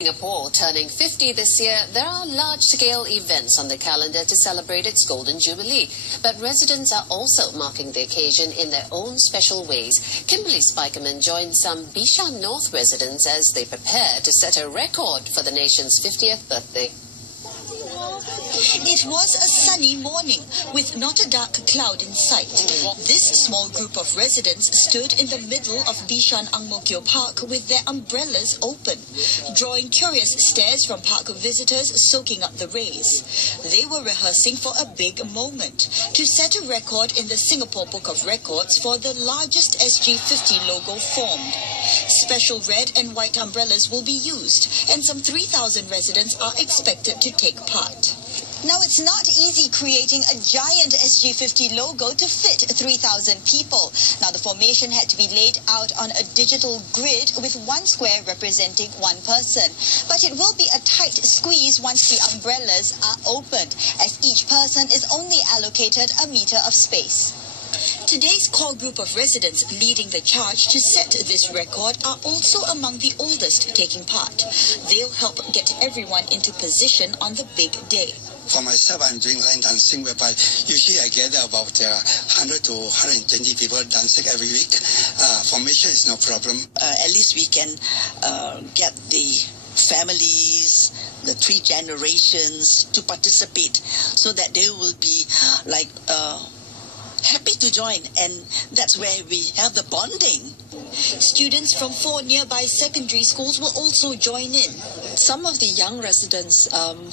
Singapore turning 50 this year, there are large-scale events on the calendar to celebrate its Golden Jubilee. But residents are also marking the occasion in their own special ways. Kimberly Spikerman joined some Bishan North residents as they prepare to set a record for the nation's 50th birthday. It was a sunny morning with not a dark cloud in sight. This small group of residents stood in the middle of Bishan Ang Mo Kio Park with their umbrellas open, drawing curious stares from park visitors soaking up the rays. They were rehearsing for a big moment, to set a record in the Singapore Book of Records for the largest SG50 logo formed. Special red and white umbrellas will be used, and some 3,000 residents are expected to take part. Now, it's not easy creating a giant SG50 logo to fit 3,000 people. Now, the formation had to be laid out on a digital grid with one square representing one person. But it will be a tight squeeze once the umbrellas are opened, as each person is only allocated a meter of space. Today's core group of residents leading the charge to set this record are also among the oldest taking part. They'll help get everyone into position on the big day. For myself, I'm doing line dancing, whereby usually I gather about 100 to 120 people dancing every week. Formation is no problem. At least we can get the families, the 3 generations to participate, so that they will be like happy to join, and that's where we have the bonding. Students from 4 nearby secondary schools will also join in. Some of the young residents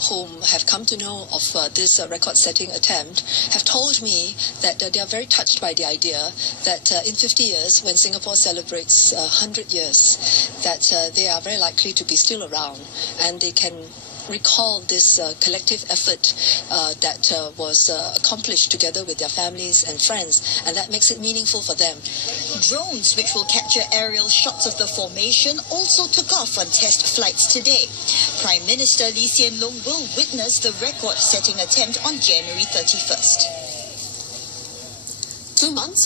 whom have come to know of this record-setting attempt have told me that they are very touched by the idea that in 50 years, when Singapore celebrates 100 years, that they are very likely to be still around, and they can recall this collective effort that was accomplished together with their families and friends, and that makes it meaningful for them. Drones, which will capture aerial shots of the formation, also took off on test flights today. Prime Minister Lee Hsien Loong will witness the record-setting attempt on January 31st. 2 months